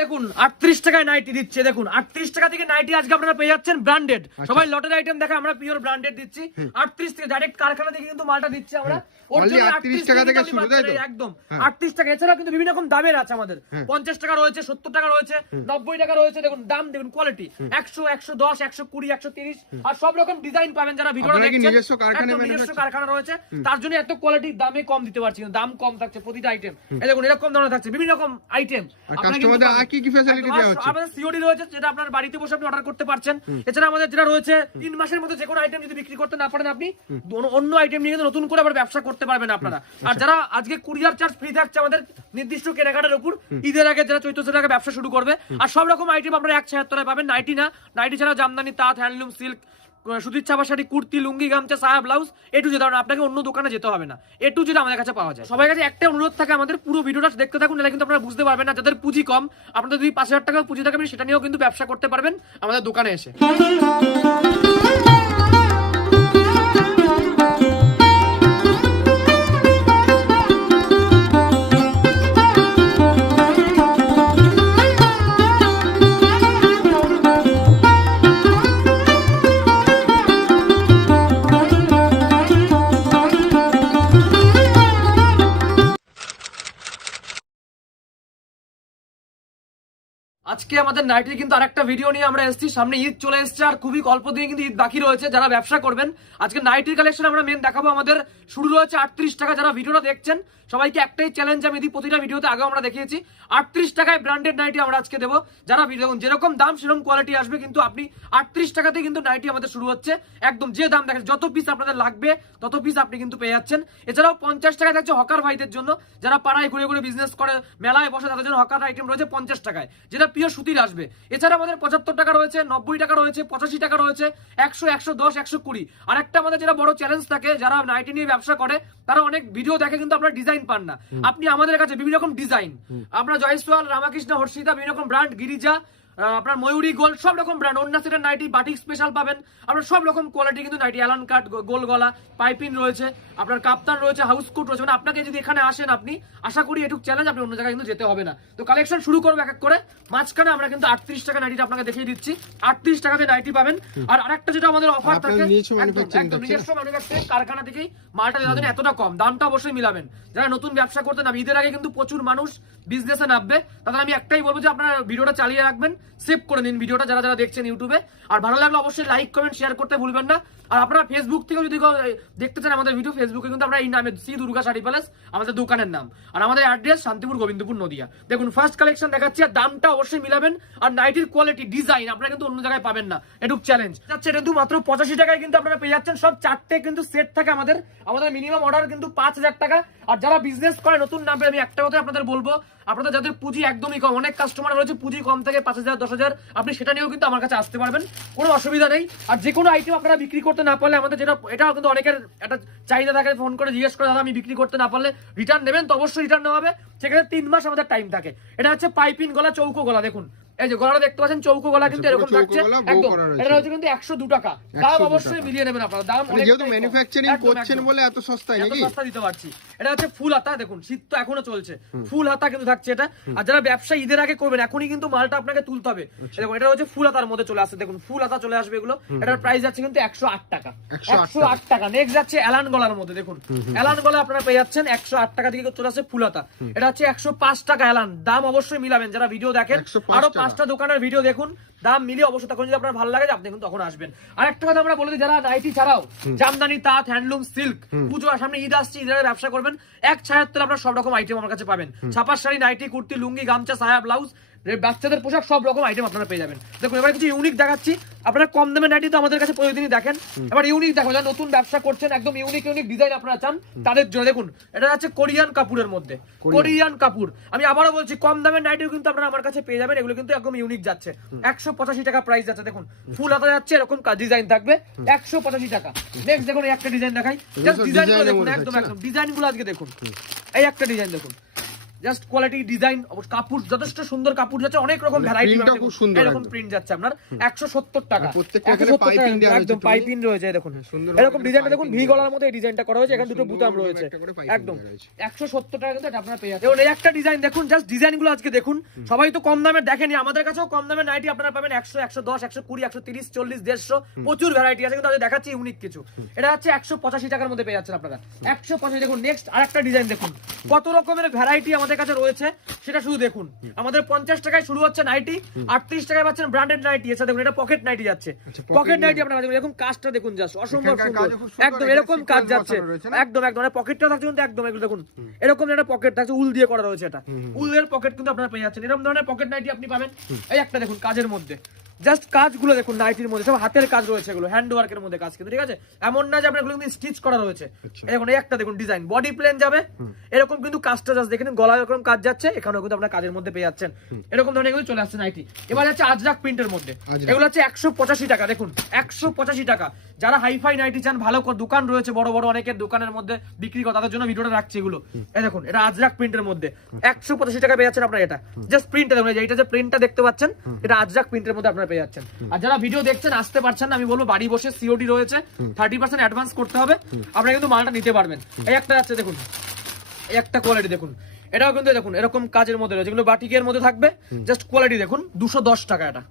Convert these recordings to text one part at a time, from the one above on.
দেখুন 38 টাকায় নাইটি দিচ্ছে। দেখুন 38 টাকা থেকে নাইটি আজকে আপনারা পেয়ে যাচ্ছেন ব্র্যান্ডেড। সবাই লটের আইটেম দেখে, আমরা পিওর ব্র্যান্ডেড দিচ্ছি। 38 থেকে ডাইরেক্ট কারখানা থেকে কিন্তু মালটা দিচ্ছি আমরা। অনলি 38 টাকা থেকে শুরু, তাই তো? একদম 38 টাকা। এছাড়া কিন্তু বিভিন্ন রকম দামের আছে আমাদের। 50 টাকা রয়েছে, 70 টাকা রয়েছে, 90 টাকা রয়েছে। দেখুন দাম, দেখুন কোয়ালিটি 100, 110, 120, 130 আর সব রকম ডিজাইন পাবেন। যারা ভিডিওটা দেখছেন নিজস্ব কারখানা রয়েছে, তার জন্য এত কোয়ালিটি দামে কম দিতে পারছি। দাম কম থাকছে প্রতিটা আইটেম। এই দেখুন এরকম ধরনের থাকছে বিভিন্ন রকম আইটেম। কাস্টমারদের কি কি ফ্যাসিলিটি দেওয়া হচ্ছে? আমাদের সিওডি রয়েছে, যেটা আপনার বাড়িতে বসে আপনি অর্ডার করতে পারছেন। এছাড়া আমাদের যেটা রয়েছে 3 মাসের মধ্যে যে কোনো আইটেম যদি বিক্রি করতে না পারেন, আপনি অন্য আইটেম নিয়ে নতুন করে আবার ব্যবসা করতে পারবেন আপনারা। আর যারা আজকে কুরিয়ার চার্জ ফ্রি থাকছে আমাদের নির্দিষ্ট কেনাকাটার উপর, ঈদের আগে যারা 1400 টাকা ব্যবসা শুরু করবে। আর সব রকম আইটেম আপনারা 176 পাবেন। নাইটি না, নাইটি ছাড়া জামদানি, তাঁত, হ্যান্ডলুম, সিল্ক, সুতির ছাপা শাড়ি, কুর্তি, লুঙ্গি, গামছা, সায়া, ব্লাউজ, এ টু জেড। আপনাকে অন্য দোকানে যেতে হবে না, এ টু জেড আমাদের কাছে পাওয়া যায়। সবাই কাছে একটা অনুরোধ থাকে, আমাদের পুরো ভিডিওটা দেখতে থাকুন, নাহলে কিন্তু আপনারা বুঝতে পারবেন না। যাদের পুঁজি কম, আপনাদের যদি 5000 টাকা পুঁজি থাকে, সেটা নিয়েও কিন্তু ব্যবসা করতে পারবেন আমাদের দোকানে এসে। আজকে আমাদের নাইটির কিন্তু আরেকটা ভিডিও নিয়ে আমরা এসেছি। সামনে ঈদ চলে এসেছে, আর খুবই অল্প দিনে কিন্তু ঈদ বাকি রয়েছে। যারা ব্যবসা করবেন, আজকে নাইটির কালেকশন আমরা মেন দেখাবো। আমাদের শুরু রয়েছে 38 টাকা। যারা ভিডিওটা দেখছেন সবাইকে একটাই চ্যালেঞ্জ আমি দিই, প্রতিটা ভিডিওতে আগেও আমরা দেখিয়েছি, 38 টাকায় ব্র্যান্ডেড নাইটি আমরা আজকে দেবো। যারা দেখুন যেরকম দাম সেরকম কোয়ালিটি আসবে, কিন্তু আপনি 38 টাকাতে কিন্তু নাইটি আমাদের শুরু হচ্ছে। একদম যে দাম দেখেন, যত পিস আপনাদের লাগবে তত পিস আপনি কিন্তু পেয়ে যাচ্ছেন। এছাড়াও 50 টাকায় থাকছে হকার ভাইদের জন্য, যারা পাড়ায় ঘুরে ঘুরে বিজনেস করে, মেলায় বসে, তাদের জন্য হকার আইটেম রয়েছে 50 টাকায়, যেটা পিওর সুতির আসবে। এছাড়া আমাদের 75 টাকা রয়েছে, 90 টাকা রয়েছে, 85 টাকা রয়েছে, 100, 110, 120। আর একটা আমাদের যেটা বড় চ্যালেঞ্জ থাকে, যারা নাইটি নিয়ে ব্যবসা করে তারা অনেক ভিডিও দেখে কিন্তু আপনারা ডিজাইন পান না। আপনি আমাদের কাছে বিভিন্ন রকম ডিজাইন, আমরা জয়সওয়াল, রামাকৃষ্ণ, হর্ষিতা, বিভিন্ন রকম ব্র্যান্ড, গিরিজা, আপনার ময়ূরী গোল্ড, সব রকম ব্র্যান্ড, অন্য সেটের নাইটি, বাটিক স্পেশাল পাবেন আপনার সব রকম কোয়ালিটি কিন্তু নাইটি, অ্যালান কাট, গোল গলা, পাইপিং রয়েছে, আপনার কাপ্তান রয়েছে, হাউস কোট রয়েছে। মানে আপনাকে যদি এখানে আসেন, আপনি আশা করি এটুক চ্যালেঞ্জ, আপনি অন্য জায়গায় কিন্তু যেতে হবে না। তো কালেকশন শুরু করবো এক এক করে। মাঝখানে আমরা কিন্তু 38 টাকা নাইটিটা আপনাকে দেখিয়ে দিচ্ছি। 38 টাকাতে নাইটি পাবেন। আর আরেকটা যেটা আমাদের অফার থাকে, একদম নিজস্ব ম্যানুফ্যাকচারিং কারখানা থেকেই মালটা দেওয়ার জন্য এতটা কম দামটা অবশ্যই মিলাবেন। যারা নতুন ব্যবসা করতে নামবে, ঈদের আগে কিন্তু প্রচুর মানুষ বিজনেসে নামবে, তাদের আমি একটাই বলবো যে আপনারা ভিডিওটা চালিয়ে রাখবেন, সেভ করে নিন ভিডিওটা যারা যারা দেখছেন ইউটিউবে। আর ভালো লাগলে অবশ্যই লাইক, কমেন্ট, শেয়ার করতে ভুলবেন না। আর আপনারা ফেসবুক থেকেও যদি দেখতে চান আমাদের ভিডিও, ফেসবুকে কিন্তু আমরা এই নামে শ্রী দুর্গা শাড়ি প্যালেস আমাদের দোকানের নাম, আর আমাদের অ্যাড্রেস শান্তিপুর, গোবিন্দপুর, নদিয়া। দেখুন ফার্স্ট কালেকশন দেখাচ্ছি, আর দামটা অবশ্যই মিলাবেন। আর নাইটির কোয়ালিটি, ডিজাইন আপনারা কিন্তু অন্য জায়গায় পাবেন না, এটুক চ্যালেঞ্জ। যাচ্ছে কিন্তু মাত্র 85 টাকায় কিন্তু আপনারা পেয়ে যাচ্ছেন। সব 4টে কিন্তু সেট থাকে আমাদের। আমাদের মিনিমাম অর্ডার কিন্তু 5000 টাকা। আর যারা বিজনেস করে নতুন নামবে, আমি একটা কথা আপনাদের বলবো, আপনাদের যাদের পুঁজি একদমই কম, অনেক কাস্টমার রয়েছে পুঁজি কম থেকে 5000, 10000, আপনি সেটা নিয়েও কিন্তু আমার কাছে আসতে পারবেন, কোনো অসুবিধা নেই। আর যে কোনো আইটেম আপনারা বিক্রি করতে না পারলে, আমাদের যেটা, এটাও কিন্তু অনেকের একটা চাহিদা থাকে, ফোন করে জিজ্ঞেস করে, দাদা আমি বিক্রি করতে না পারলে রিটার্ন নেবেন? তো অবশ্যই রিটার্ন নেওয়া হবে। সেখানে 3 মাস আমাদের টাইম থাকে। এটা হচ্ছে পাইপিং গলা, চৌকো গলা। দেখুন এই যে গলাটা দেখতে পাচ্ছেন, চৌকো গলা কিন্তু এরকম থাকছে একদম। এটা হচ্ছে কিন্তু 102 টাকা। দাম অবশ্যই মিলিয়ে নেবেন আপনারা, দাম অনেক, যেহেতু ম্যানুফ্যাকচারিং করছেন বলে এত সস্তায় নাকি, এত সস্তা দিতে পারছি। এটা হচ্ছে ফুল হাতা। দেখুন শীত তো এখনো চলছে, ফুল হাতা কিন্তু থাকছে এটা। আর যারা ব্যবসা ঈদের আগে করবেন, এখনই কিন্তু মালটা আপনাকে তুলতে হবে। দেখুন এটা হচ্ছে ফুল হাতার মধ্যে চলে আসছে, দেখুন ফুল হাতা চলে আসবে এগুলো। এটার প্রাইস যাচ্ছে কিন্তু 108 টাকা। 108 টাকা। নেক্সট যাচ্ছে অ্যালান গলার মধ্যে। দেখুন অ্যালান গলা আপনারা পেয়ে যাচ্ছেন 108 টাকা থেকে চলে আসছে ফুল হাতা। এটা হচ্ছে 105 টাকা অ্যালান। দাম অবশ্যই মিলাবেন যারা ভিডিও দেখেন, আরো 5টা দোকানের ভিডিও দেখুন, দাম মিলিয়ে অবশ্যই তখন যদি আপনার ভালো লাগে আপনি কিন্তু তখন আসবেন। আর একটা কথা আমরা বলে দিই, যারা নাইটি ছাড়াও জামদানি, তাঁত, হ্যান্ডলুম, সিল্ক, পুজো সামনে ঈদ আসছে, ঈদের ব্যবসা করবেন, এক ছায়ার তলে আপনার সব রকম আইটেম আমার কাছে পাবেন। ছাপার শাড়ি, নাইটি, কুর্তি, লুঙ্গি, গামছা, সায়া, ব্লাউজ, বাচ্চাদের পোশাক, সব রকম আইটেম আপনারা পেয়ে যাবেন। দেখুন এবার কিছু ইউনিক দেখাচ্ছি। আপনারা কম দামে নাইটি তো আমাদের কাছে প্রতিদিনই দেখেন, এবার ইউনিক দেখো, যারা নতুন ব্যবসা করছেন, একদম ইউনিক ইউনিক ডিজাইন আপনারা চান তাদের জন্য। দেখুন এটা হচ্ছে কোরিয়ান কাপড়ের মধ্যে, কোরিয়ান কাপড়। আমি আবারও বলছি, কম দামের নাইটিও কিন্তু আপনারা আমার কাছে পেয়ে যাবেন। এগুলো কিন্তু একদম ইউনিক যাচ্ছে, 185 টাকা প্রাইস যাচ্ছে। দেখুন ফুল হাতা যাচ্ছে, এরকম ডিজাইন থাকবে, 185 টাকা। নেক্সট দেখুন এই একটা ডিজাইন দেখাই, জাস্ট ডিজাইনগুলো দেখুন, একদম একদম ডিজাইনগুলো আজকে দেখুন। এই একটা ডিজাইন দেখুন, জাস্ট কোয়ালিটি ডিজাইন কাপড় যথেষ্ট সুন্দর কাপড় যাচ্ছে, অনেক রকম ভ্যারাইটি প্রিন্টটা খুব সুন্দর, এরকম একদম। প্রিন্ট যাচ্ছে আপনার 170 টাকা। প্রত্যেকটা এখানে 170 পাইপিং টাকা, দেওয়া একদম রয়েছে, পাইপিং রয়েছে দেখুন, সুন্দর এরকম ভাবে ডিজাইনটা দেখুন, piping ভি গলার মধ্যে এই ডিজাইনটা করা হয়েছে, এখানে দুটো বুতাম সুন্দরভাবে রয়েছে, একটা করে piping একদম দেওয়া রয়েছে। 170 টাকা কিন্তু এটা আপনারা পেয়ে যাচ্ছেন। এবং এই একটা ডিজাইন দেখুন, জাস্ট ডিজাইনগুলো আজকে দেখুন, সবাই তো কম দামে দেখেনি, আমাদের কাছেও কম দামে নাইটি আপনারা পাবেন 100, 110, 120, 130, 40, 150, প্রচুর ভ্যারাইটি আছে, কিন্তু আমি দেখাচ্ছি ইউনিক কিছু। এটা হচ্ছে 185 টাকার মধ্যে পেয়ে যাচ্ছেন আপনারা, 185। দেখুন নেক্সট আরেকটা ডিজাইন দেখুন, কত রকমের ভ্যারাইটি আমাদের কাছে রয়েছে সেটা শুধু দেখুন। আমাদের 50 টাকায় শুরু হচ্ছে নাইটি, 38 টাকায় পাচ্ছেন ব্র্যান্ডেড নাইটি। এছাড়া দেখুন এটা পকেট নাইটি যাচ্ছে, পকেট নাইটি আপনারা পাচ্ছেন, এরকম কাজটা দেখুন, জাস্ট অসম্ভব এখানকার সুন্দর, কাজও খুব সুন্দর, একদম এখানে এরকম কাজ sequence যাচ্ছে, বসানো রয়েছে না? একদম একদম পকেটটা থাকছে কিন্তু একদম এগুলো দেখুন, এরকম একটা পকেট থাকছে, উল দিয়ে করা রয়েছে, এটা উলের পকেট কিন্তু আপনারা পেয়ে যাচ্ছেন। এরকম ধরনের পকেট নাইটি আপনি পাবেন। এই একটা দেখুন কাজের মধ্যে, জাস্ট কাজগুলো দেখুন, নাইটির মধ্যে সব হাতের কাজ রয়েছে, এগুলো হ্যান্ড ওয়ার্কের মধ্যে কাজ, কিন্তু ঠিক আছে, এমন না যে আপনার এগুলো কিন্তু স্টিচ করা রয়েছে। এই দেখুন এই একটা দেখুন ডিজাইন, বডি প্লেন যাবে, এরকম কিন্তু কাজটা জাস্ট দেখেন, গলায় এরকম কাজ যাচ্ছে, এখানেও কিন্তু আপনার কাজের মধ্যে পেয়ে যাচ্ছেন, এরকম ধরনের এগুলো চলে আসছে নাইটি। এবার যাচ্ছে আজরাক প্রিন্টের মধ্যে, এগুলো হচ্ছে 185 টাকা। দেখুন 185 টাকা। যারা হাইফাই নাইটি চান, ভালো দোকান রয়েছে, বড় বড় অনেকের দোকানের মধ্যে বিক্রি করে, তাদের জন্য ভিডিওটা রাখছি এগুলো। এই দেখুন এটা আজরাক প্রিন্টের মধ্যে 185 টাকা পেয়ে যাচ্ছেন আপনারা। এটা জাস্ট প্রিন্টটা দেখুন, এইটা যে প্রিন্টটা দেখতে পাচ্ছেন, এটা আজরাক প্রিন্টের মধ্যে আপনারা পেয়ে যাচ্ছেন। আর যারা ভিডিও দেখছেন আসতে পারছেন না, আমি বলবো বাড়ি বসে সিওডি রয়েছে, 30% অ্যাডভান্স করতে হবে, আপনারা কিন্তু মালটা নিতে পারবেন। এই একটা যাচ্ছে দেখুন, এই একটা কোয়ালিটি দেখুন, এটাও কিন্তু দেখুন এরকম কাজের মধ্যে রয়েছে, কিন্তু বাটিকের মধ্যে থাকবে, জাস্ট কোয়ালিটি দেখুন 210 টাকা। এটা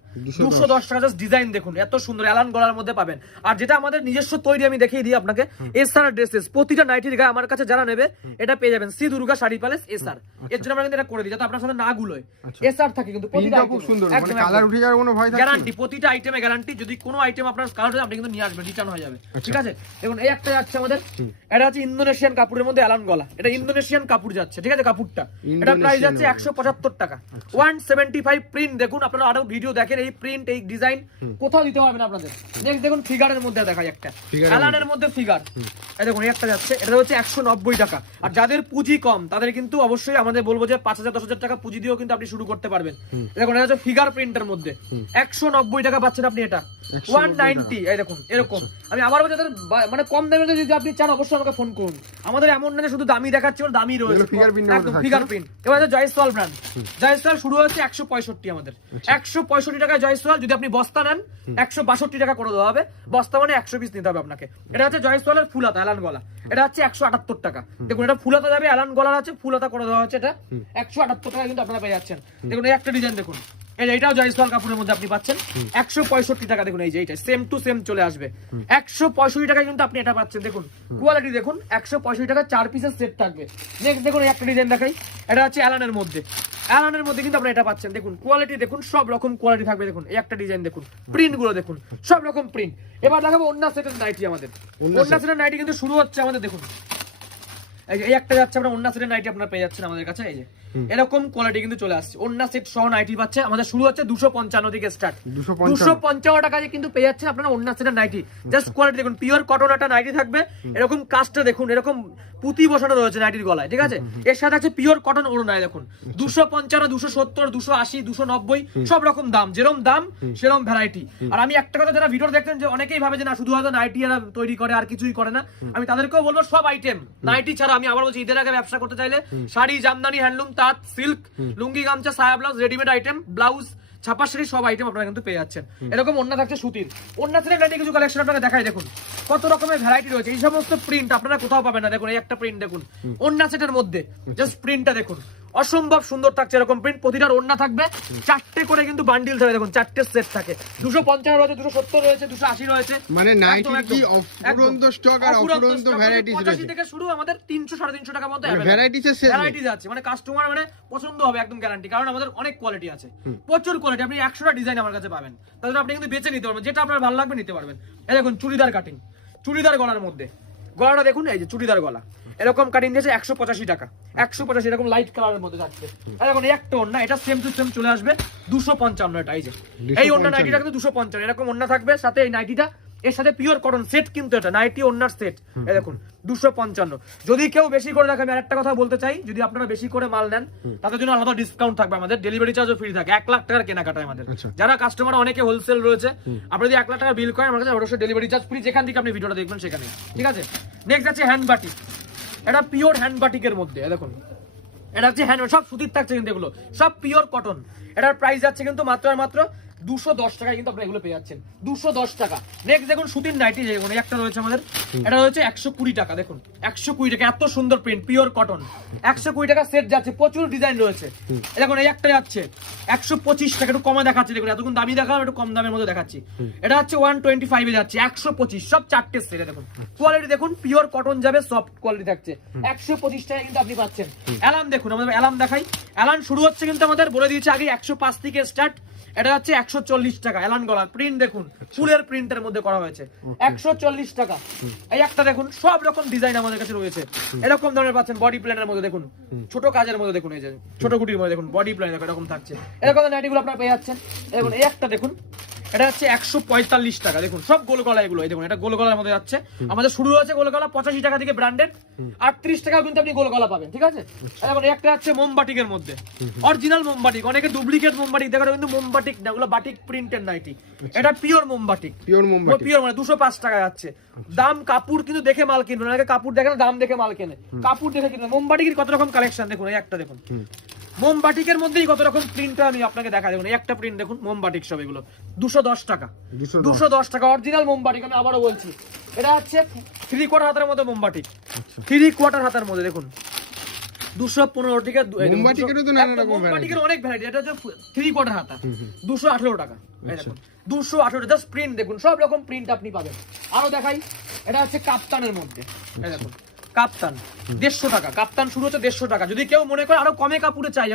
210 টাকা, জাস্ট ডিজাইন দেখুন এত সুন্দর, অ্যালান গলার মধ্যে পাবেন। আর যেটা আমাদের নিজস্ব তৈরি, আমি দেখিয়ে দিই আপনাকে, এসআর ড্রেসেস, প্রতিটা নাইটির গায়ে আমার কাছে যারা নেবে এটা পেয়ে যাবেন, শ্রী দুর্গা শাড়ি প্যালেস এসআর। এর জন্য আমরা কিন্তু এটা করে দিই যাতে আপনার সাথে না গুলোয়, এসআর থাকে কিন্তু প্রতিটা প্রিন্টটা খুব সুন্দর, মানে কালার উঠে যাওয়ার কোনো ভয় থাকে না? গ্যারান্টি, প্রতিটা আইটেমে গ্যারান্টি, যদি কোনো আইটেম আপনার কালার হয় আপনি কিন্তু নিয়ে আসবেন, রিটার্ন হয়ে যাবে, ঠিক আছে। দেখুন এই একটা যাচ্ছে আমাদের, এটা হচ্ছে ইন্দোনেশিয়ান কাপড়ের মধ্যে অ্যালান গলা, এটা ইন্দোনেশিয়ান কাপড় যাচ্ছে, ঠিক আছে, কাপড়টা এটা প্রাইস যাচ্ছে 175 টাকা। 175 প্রিন্ট দেখুন, আপনারা আরো ভিডিও দেখেন, এই প্রিন্ট এই ডিজাইন কোথাও দিতে হবে না আপনাদের। নেক্সট দেখুন ফিগারের মধ্যে দেখাই একটা, অ্যালানের মধ্যে ফিগার, এই দেখুন এই একটা যাচ্ছে, এটা হচ্ছে 190 টাকা। আর যাদের পুঁজি কম তাদের কিন্তু অবশ্যই আমাদের বলবো যে 5000 10,000 টাকা পুঁজি দিয়েও কিন্তু আপনি শুরু করতে পারবেন। দেখুন এটা হচ্ছে ফিগার প্রিন্টের মধ্যে 190 টাকা পাচ্ছেন আপনি, এটা 190। এই দেখুন এরকম, আমি আবার যাদের মানে কম দামে যদি আপনি চান অবশ্যই আমাকে ফোন করুন। আমাদের এমন না যে শুধু দামি দেখাচ্ছি, দামি রয়েছে, একদম ফিগার প্রিন্ট। এবার জয়সওয়াল ব্র্যান্ড, জয়সওয়াল শুরু হচ্ছে 165 আমাদের, 165 টাকায় জয়সওয়াল। যদি আপনি বস্তা নেন 162 টাকা করে দেওয়া হবে, বস্তা মানে 100 পিস নিতে হবে আপনাকে। এটা হচ্ছে জয়সওয়ালের ফুলাতা অ্যালান গলা, এটা হচ্ছে 178 টাকা। দেখুন এটা ফুলাতা যাবে, অ্যালান গলার আছে, ফুলাতা করে দেওয়া হচ্ছে, এটা 178 টাকা কিন্তু আপনারা পেয়ে যাচ্ছেন। দেখুন এই একটা ডিজাইন দেখুন, এইটাও জয়সওয়াল কাপড়ের মধ্যে আপনি পাচ্ছেন 165 টাকা। দেখুন এই যে এইটা সেম টু সেম চলে আসবে 165 টাকায় কিন্তু আপনি এটা পাচ্ছেন। দেখুন কোয়ালিটি দেখুন, 165 টাকা 4 পিসের সেট থাকবে। নেক্সট দেখুন এই একটা ডিজাইন দেখাই, এটা হচ্ছে অ্যালানের মধ্যে, অ্যালানের মধ্যে কিন্তু আপনি এটা পাচ্ছেন। দেখুন কোয়ালিটি দেখুন, সব রকম কোয়ালিটি থাকবে। দেখুন এই একটা ডিজাইন দেখুন, প্রিন্ট গুলো দেখুন, সব রকম প্রিন্ট। এবার দেখাবো ওন্না সেটের নাইটি। আমাদের ওন্না সেটের নাইটি কিন্তু শুরু হচ্ছে আমাদের, দেখুন এই একটা যাচ্ছে, আমরা ওন্না সেটের নাইটি আপনারা পেয়ে যাচ্ছেন আমাদের কাছে। এই যে এরকম কোয়ালিটি কিন্তু চলে আসছে, ওন্না সেট সহ নাইটি পাচ্ছে। আমাদের শুরু হচ্ছে 255 থেকে স্টার্ট, 255 টাকায় কিন্তু পেয়ে যাচ্ছেন আপনারা ওন্না সেটের নাইটি। জাস্ট কোয়ালিটি দেখুন, পিওর কটন একটা নাইটি থাকবে, এরকম কাজটা দেখুন, এরকম পুঁতি বসানো রয়েছে নাইটির গলায়, ঠিক আছে। এর সাথে আছে পিওর কটন ওড়নায়, দেখুন 255, 270, 280, 290 সব রকম দাম, যেরকম দাম সেরকম ভ্যারাইটি। আর আমি একটা কথা, যারা ভিডিও দেখছেন যে অনেকেই ভাবে যে না শুধু হয়তো নাইটি এরা তৈরি করে আর কিছুই করে না, আমি তাদেরকেও বলবো সব আইটেম নাইটি ছাড়া, আমি আবার বলছি ঈদের আগে ব্যবসা করতে চাইলে শাড়ি, জামদানি, হ্যান্ডলুম, তাঁত, সিল্ক, লুঙ্গি, গামছা, সায়া ব্লাউজ, রেডিমেড আইটেম, ব্লাউজ, ছাপা শাড়ি, সব আইটেম আপনারা কিন্তু পেয়ে যাচ্ছেন। এরকম ওন্না থাকছে সুতির, ওন্না থেকে নাইটি কিছু কালেকশন আপনাকে দেখাই। দেখুন কত রকমের ভ্যারাইটি রয়েছে, এই সমস্ত প্রিন্ট আপনারা কোথাও পাবেন না। দেখুন এই একটা প্রিন্ট দেখুন, ওন্না সেটের মধ্যে জাস্ট প্রিন্টটা দেখুন, অসম্ভব সুন্দর থাকছে। এরকম প্রিন্ট, প্রতিটার ওন্না থাকবে 4টে করে কিন্তু বান্ডিল থাকবে। দেখুন 4টে সেট থাকে, 250 রয়েছে, 270 রয়েছে, 280 রয়েছে। মানে নাইটি কি অফুরন্ত স্টক আর অফুরন্ত ভ্যারাইটিস রয়েছে। 85 থেকে শুরু, আমাদের 300 350 টাকার মধ্যে ভ্যারাইটিস এর শেষ ভ্যারাইটিস আছে, মানে কাস্টমার মানে পছন্দ হবে একদম গ্যারান্টি, কারণ আমাদের অনেক কোয়ালিটি আছে, প্রচুর কোয়ালিটি। আপনি 100টা ডিজাইন আমার কাছে পাবেন, তাহলে আপনি কিন্তু বেছে নিতে পারবেন, যেটা আপনার ভালো লাগবে নিতে পারবেন। এই দেখুন চুড়িদার কাটিং, চুড়িদার গলার মধ্যে, গলাটা দেখুন, এই যে চুড়িদার গলা, এরকম কাটিং দিয়েছে 185 টাকা, 185 এরকম লাইট কালারের মধ্যে থাকছে। এখন একটা ওন্না, এটা সেম টু সেম চলে আসবে 255। এটা এই যে এই ওন্না নাইটিটা কিন্তু 255 এরকম ওন্না থাকবে, সাথে এই নাইটিটা এর সাথে পিওর কটন সেট, কিন্তু এটা নাইটি ওন্নার সেট। এই দেখুন 255। যদি কেউ বেশি করে দেখেন, আমি আরেকটা কথা বলতে চাই, যদি আপনারা বেশি করে মাল নেন তাদের জন্য আলাদা ডিসকাউন্ট থাকবে, আমাদের ডেলিভারি চার্জও ফ্রি থাকে। 1 লাখ টাকার কেনাকাটা আমাদের, যারা কাস্টমার অনেকে হোলসেল রয়েছে, আপনি যদি 1 লাখ টাকা বিল করেন আমার কাছে অবশ্যই ডেলিভারি চার্জ ফ্রি, যেখান থেকে আপনি ভিডিওটা দেখবেন সেখানে, ঠিক আছে। নেক্সট আছে হ্যান্ড বাটিক, এটা পিওর হ্যান্ড বাটিকের মধ্যে, দেখুন এটা হচ্ছে হ্যান্ড, সব সুতির থাকছে কিন্তু এগুলো সব পিওর কটন। এটার প্রাইস যাচ্ছে কিন্তু মাত্র আর মাত্র 210 টাকায় কিন্তু আপনারা এগুলো পেয়ে যাচ্ছেন, 210 টাকা। নেক্সট দেখুন সুতির নাইটি, দেখুন একটা রয়েছে আমাদের, এটা রয়েছে 120 টাকা। দেখুন 120 টাকা, এত সুন্দর প্রিন্ট, পিওর কটন, 120 টাকা সেট যাচ্ছে, প্রচুর ডিজাইন রয়েছে। দেখুন এই একটা যাচ্ছে 125 টাকা, একটু কমে দেখাচ্ছি। দেখুন এতক্ষণ দামি দেখালাম, একটু কম দামের মধ্যে দেখাচ্ছি। এটা হচ্ছে 125 এ যাচ্ছে, 125, সব চারটে সেট। দেখুন কোয়ালিটি দেখুন, পিওর কটন যাবে, সফট কোয়ালিটি থাকছে, 125 টাকা কিন্তু আপনি পাচ্ছেন। অ্যালাম দেখুন, আমাদের অ্যালাম দেখাই। অ্যালান শুরু হচ্ছে কিন্তু আমাদের বলে দিয়েছে আগে 105 থেকে স্টার্ট। এটা হচ্ছে 140 টাকা অ্যালান গলার প্রিন্ট, দেখুন ফুলের প্রিন্টের মধ্যে করা হয়েছে, 140 টাকা। এই একটা দেখুন, সব রকম ডিজাইন আমাদের কাছে রয়েছে, এরকম ধরনের পাচ্ছেন। বডি প্ল্যানের মধ্যে দেখুন, ছোট কাজের মধ্যে দেখুন, এই যে ছোট কুটির মধ্যে দেখুন বডি প্ল্যান এরকম থাকছে, এরকম নাইটিগুলো আপনারা পেয়ে যাচ্ছেন। দেখুন এই একটা দেখুন, এটা হচ্ছে 145 টাকা। দেখুন সব গোল গলা এগুলো, এই দেখুন এটা গোল গলার মধ্যে যাচ্ছে। আমাদের শুরু হয়েছে গোল গলা 85 টাকা থেকে ব্র্যান্ডেড, 38 টাকাও কিন্তু আপনি গোল গলা পাবেন, ঠিক আছে। এখন একটা হচ্ছে মোমবাটিকের মধ্যে, অরিজিনাল মোমবাটিক, অনেকে ডুপ্লিকেট মোমবাটিক দেখো, কিন্তু মোমবাটিক না, ওগুলো বাটিক প্রিন্টের নাইটি। এটা পিওর মোমবাটিক, পিওর মানে 205 টাকা যাচ্ছে দাম। কাপড় কিন্তু দেখে মাল কিনবেন, অনেকে কাপড় দেখে না, দাম দেখে মাল কেনে, কাপড় দেখে কিনবেন। মোমবাটিকের কত রকম কালেকশন দেখুন, এই একটা দেখুন মোমবাটিকের মধ্যেই কত রকম প্রিন্ট আমি আপনাকে দেখা। দেখুন একটা প্রিন্ট দেখুন, মোমবাটিক সব এগুলো 210 টাকা, 210 টাকা অরিজিনাল মোমবাটিক। আমি আবারও বলছি, এটা হচ্ছে 3/4 হাতের মধ্যে মোমবাটিক, 3/4 হাতের মধ্যে দেখুন 215 থেকে মোমবাটিকের অনেক ভ্যারাইটি। এটা হচ্ছে 3/4 হাতা, 218 টাকা। এই দেখুন 218 জাস্ট প্রিন্ট দেখুন, সব রকম প্রিন্ট আপনি পাবেন। আরো দেখাই, এটা হচ্ছে কাপ্তানের মধ্যে, এই দেখুন কাপ্তান 150 টাকা। কাপ্তান শুরু হচ্ছে 150 টাকা। যদি কেউ মনে করে আরো কমে কাপড়ে চাই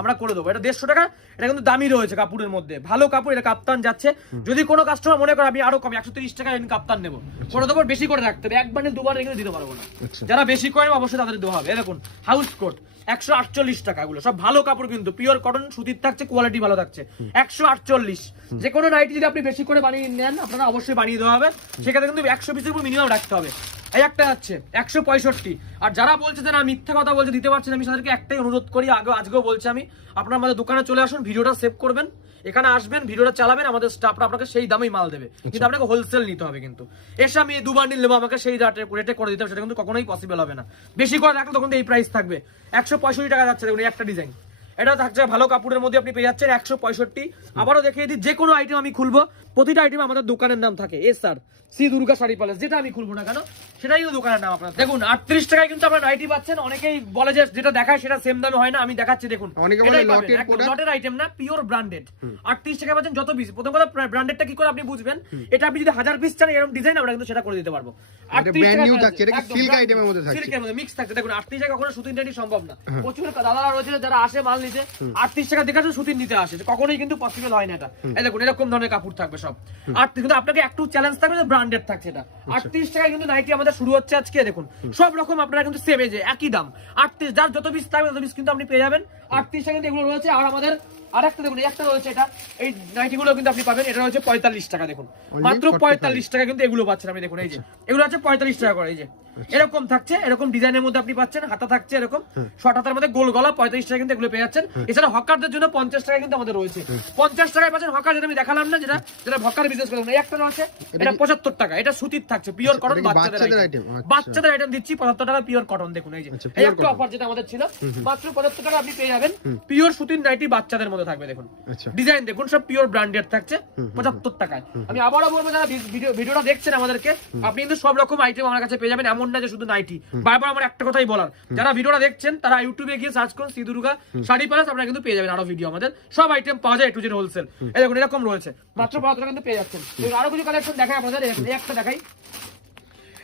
আমরা করে দেবো। এটা 150 টাকা, এটা কিন্তু দামি রয়েছে কাপড়ের মধ্যে, ভালো কাপড়। এটা কাপ্তান যাচ্ছে। যদি কোনো কাস্টমার মনে করে আমি আরো কমে 130 টাকা কাপ্তান নেবো, করে দেবো, বেশি করে রাখতে হবে, এক বান্ডিল দুবার এখানে দিতে পারবো না। যারা বেশি করে অবশ্যই তাদের দেওয়া হবে। দেখুন হাউস কোট 148 টাকা, এগুলো সব ভালো কাপড় কিন্তু, পিওর কটন সুতির থাকছে, কোয়ালিটি ভালো থাকছে, 148। যে কোনো নাইটি যদি আপনি বেশি করে বানিয়ে নেন, আপনারা অবশ্যই বানিয়ে দেওয়া হবে, সেক্ষেত্রে কিন্তু 100 পিসের উপর মিনিমাম রাখতে হবে। এই একটা আছে 165। আর যারা বলছে যে না মিথ্যা কথা বলছে দিতে পারছেন, আমি তাদেরকে একটাই অনুরোধ করি, আজকেও বলছি আমি, আপনারা আমাদের দোকানে চলে আসুন, ভিডিওটা সেভ করবেন, এখানে আসবেন, ভিডিওটা চালাবেন, আমাদের স্টাফরা আপনাকে সেই দামেই মাল দেবে, কিন্তু আপনাকে হোলসেল নিতে হবে। কিন্তু এসে আমি 2 বান্ডিল নেবো, আমাকে সেই রেটে করে দিতে হবে, সেটা কিন্তু কখনোই পসিবল হবে না। বেশি করে রাখলে তখন এই প্রাইস থাকবে। 165 টাকা যাচ্ছে, দেখুন একটা ডিজাইন, এটা থাকছে ভালো কাপড়ের মধ্যে, আপনি পেয়ে যাচ্ছেন 165। আবারও দেখিয়ে দিই, যে কোনো আইটেম আমি খুলবো, প্রতিটা আইটেম আমাদের দোকানের নাম থাকে, স্যার শ্রী দুর্গা শাড়ি প্যালেস, যেটা আমি খুলবো না কেন সেটাই কিন্তু দোকানের নাম আপনার। দেখুন 38 টাকায় কিন্তু আপনারা নাইটি পাচ্ছেন। অনেকেই বলে যে যেটা দেখায় সেটা সেম দামে হয় না, আমি দেখাচ্ছি দেখুন, লটের আইটেম না, পিওর ব্র্যান্ডেড। 38 টাকায় পাচ্ছেন যত পিস। প্রথম কথা ব্র্যান্ডেডটা কি করে আপনি বুঝবেন, এটা আপনি যদি 1000 পিস চান এরকম ডিজাইন, আমরা কিন্তু সেটা করে দিতে পারবো। 38 টাকা সিল্ক আইটেমের মধ্যে থাকছে, সিল্কের মধ্যে মিক্স থাকছে। দেখুন 38 টাকা কখনো সুতির নাইটি সম্ভব না। প্রচুর দাদারা রয়েছে যারা আসে মাল নিতে, 38 টাকা দেখাচ্ছে সুতির নিতে আসে, কখনোই কিন্তু পসিবল হয় না এটা। এই দেখুন এরকম ধরনের কাপড় থাকবে সব। 38 কিন্তু আপনাকে একটু চ্যালেঞ্জ থাকবে, ব্র্যান্ডেড থাকছে এটা। 38 টাকায় কিন্তু নাইটি আমাদের শুরু হচ্ছে আজকে। দেখুন সব রকম আপনারা কিন্তু সেম এজে একই দাম, 38, যার যত পিস থাকবে তত পিস কিন্তু আপনি পেয়ে যাবেন। 38 টাকা কিন্তু এগুলো রয়েছে। আর আমাদের আরেকটা দেখুন, একটা রয়েছে, এটা এই নাইটি গুলো কিন্তু আপনি পাবেন, এটা হচ্ছে 45 টাকা। দেখুন মাত্র 45 টাকা কিন্তু এগুলো পাচ্ছেন আপনি। দেখুন এই যে এগুলো আছে 45 টাকা করে, এই যে এরকম থাকছে, এরকম ডিজাইনের মধ্যে আপনি পাচ্ছেন, হাতা থাকছে এরকম শর্ট হাতার মধ্যে গোল গলা, 45 টাকা কিন্তু এগুলো পেয়ে যাচ্ছেন। এছাড়া হকারদের জন্য 50 টাকা কিন্তু আমাদের রয়েছে, 50 টাকায় পাচ্ছেন হকার, যেটা আমি দেখালাম না, যেটা হকার বিজনেস করেন। এই একটা রয়েছে, এটা 75 টাকা, এটা সুতির থাকছে, পিওর কটন, বাচ্চাদের আইটেম দিচ্ছি 75 টাকা পিওর কটন। দেখুন এই যে এই একটা অফার যেটা আমাদের ছিল, মাত্র 75 টাকা আপনি পেয়ে যাবেন পিওর সুতির নাইটি, বাচ্চাদের মধ্যে থাকবে। দেখুন ডিজাইন দেখুন, সব পিওর ব্র্যান্ডেড থাকছে 75 টাকায়। আমি আবারও বলবো, যারা ভিডিওটা দেখছেন আমাদেরকে, আপনি কিন্তু সব রকম আইটেম আমার কাছে পেয়ে যাবেন, এমন না যে শুধু নাইটি। বারবার আমার একটা কথাই বলার, যারা ভিডিওটা দেখছেন তারা ইউটিউবে গিয়ে সার্চ করুন শ্রী দুর্গা শাড়ি প্যালেস, আপনারা কিন্তু পেয়ে যাবেন আরো ভিডিও, আমাদের সব আইটেম পাওয়া যায়, A to Z হোলসেল। এই দেখুন এরকম রয়েছে, মাত্র 75 টাকা কিন্তু পেয়ে যাচ্ছেন। আরো কিছু কালেকশন দেখাই আপনাদের, এই একটা দেখাই,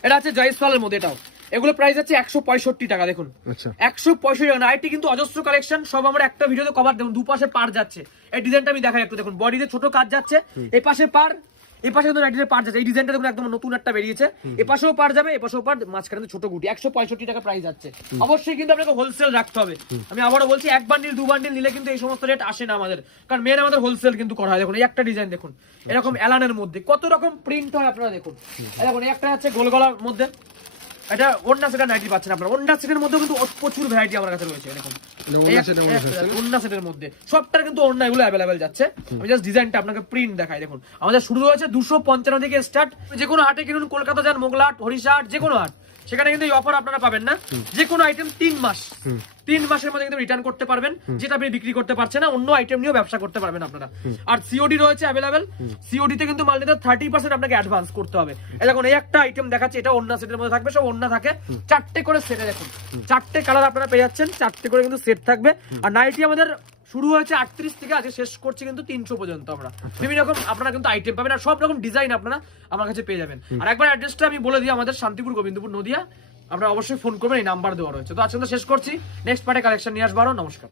এটা আছে জয়সওয়ালের মধ্যে, এটাও এগুলো প্রাইস আছে 165 টাকা। দেখুন 165 টাকা। নাইটি কিন্তু অজস্র কালেকশন, সব আমরা একটা ভিডিওতে কভার। দেখুন দুপাশে পার যাচ্ছে, এই ডিজাইনটা আমি দেখাই একটু। দেখুন বডিতে ছোট কাজ যাচ্ছে, এই পাশে পার, এই পাশে কিন্তু নাইটির পার যাচ্ছে। এই ডিজাইনটা দেখুন একদম নতুন একটা বেরিয়েছে, এই পাশেও পার যাবে, এই পাশেও পার, মাঝখানে ছোট গুটি। 165 টাকা প্রাইস যাচ্ছে। অবশ্যই কিন্তু আপনাকে হোলসেল রাখতে হবে। আমি আবারও বলছি, এক বান্ডিল 2 বান্ডিল নিলে কিন্তু এই সমস্ত রেট আসে না আমাদের, কারণ মেন আমাদের হোলসেল কিন্তু করা হয়। দেখুন এই একটা ডিজাইন দেখুন, এরকম অ্যালানের মধ্যে কত রকম প্রিন্ট হয় আপনারা দেখুন। দেখুন এই একটা আছে গোল গলার মধ্যে, এটা ওন্না সেটের নাইটি পাচ্ছেন আপনারা। ওন্না সেটের মধ্যে কিন্তু প্রচুর ভ্যারাইটি আমার কাছে রয়েছে। দেখুন ওন্না সেটের মধ্যে সবটার কিন্তু ওন্না এগুলো অ্যাভেলেবেল যাচ্ছে। আমি জাস্ট ডিজাইনটা আপনাকে প্রিন্ট দেখাই। দেখুন আমাদের শুরু হয়েছে 255 থেকে স্টার্ট। যে কোনো হাটে কিনুন, কলকাতা যান, মোগলাহাট, হরিশাহাট, যে কোনো হাট, সেখানে কিন্তু এই অফার আপনারা পাবেন না। যে কোনো আইটেম 3 মাস 3 মাসের মধ্যে কিন্তু রিটার্ন করতে পারবেন, যেটা আপনি বিক্রি করতে পারছেন না, অন্য আইটেম নিয়েও ব্যবসা করতে পারবেন আপনারা। আর সিওডি রয়েছে অ্যাভেলেবেল, সিওডি তে কিন্তু মাল নিতে 30% আপনাকে অ্যাডভান্স করতে হবে। এই দেখুন এই একটা আইটেম দেখাচ্ছি, এটা অন্য সেটের মধ্যে থাকবে, সব অন্য থাকে, 4টে করে সেটে দেখুন, 4টে কালার আপনারা পেয়ে যাচ্ছেন, 4টে করে কিন্তু সেট থাকবে। আর নাইটি আমাদের শুরু হয়েছে 38 থেকে, আজকে শেষ করছি কিন্তু 300 পর্যন্ত। আমরা বিভিন্ন রকম আপনারা কিন্তু আইটেম পাবেন, আর সব রকম ডিজাইন আপনারা আমার কাছে পেয়ে যাবেন। আর একবার অ্যাড্রেসটা আমি বলে দিই, আমাদের শান্তিপুর গোবিন্দপুর নদিয়া, আপনারা অবশ্যই ফোন করবেন, এই নাম্বার দেওয়া রয়েছে। তো আজকে শেষ করছি, নেক্সট পার্টে কালেকশন নিয়ে আসবো। নমস্কার।